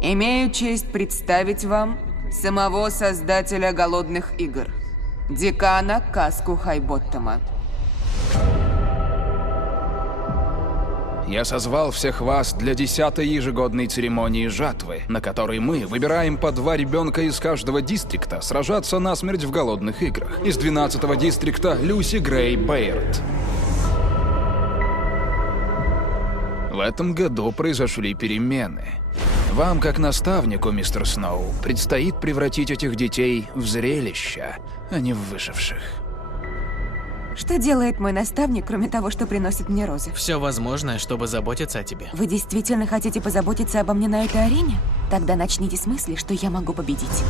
Имею честь представить вам самого создателя «Голодных игр», декана Каску Хайботтома. Я созвал всех вас для 10-й ежегодной церемонии жатвы, на которой мы выбираем по 2 ребенка из каждого дистрикта сражаться насмерть в голодных играх. Из 12-го дистрикта Люси Грей Бэйрд. В этом году произошли перемены. Вам, как наставнику, мистер Сноу, предстоит превратить этих детей в зрелище, а не в выживших. Что делает мой наставник, кроме того, что приносит мне розы? Все возможное, чтобы заботиться о тебе. Вы действительно хотите позаботиться обо мне на этой арене? Тогда начните с мысли, что я могу победить.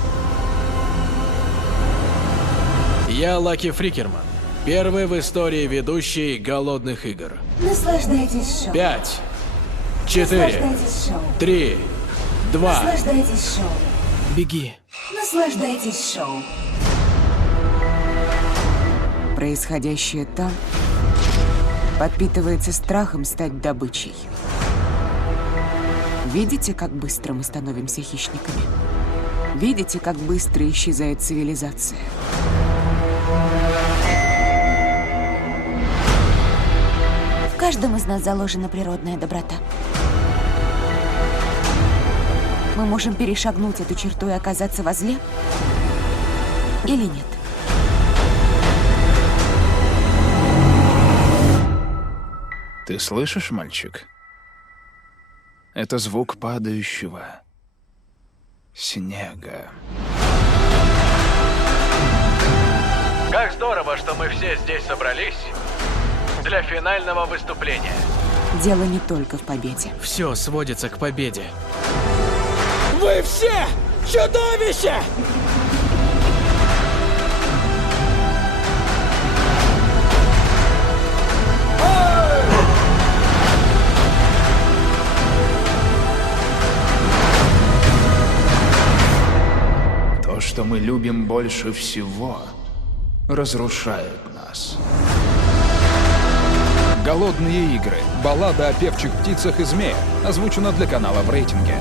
Я Лаки Фрикерман, первый в истории ведущий «Голодных игр». Наслаждайтесь шоу. 5, 4, Наслаждайтесь шоу. 3, 2. Наслаждайтесь шоу. Беги. Наслаждайтесь шоу. Происходящее там подпитывается страхом стать добычей. Видите, как быстро мы становимся хищниками? Видите, как быстро исчезает цивилизация? В каждом из нас заложена природная доброта. Мы можем перешагнуть эту черту и оказаться во зле? Или нет? Ты слышишь, мальчик? Это звук падающего снега. Как здорово, что мы все здесь собрались для финального выступления. Дело не только в победе. Все сводится к победе. Вы все чудовища! То, что мы любим больше всего, разрушает нас. «Голодные игры». Баллада о певчих птицах и змеях. Озвучена для канала в рейтинге.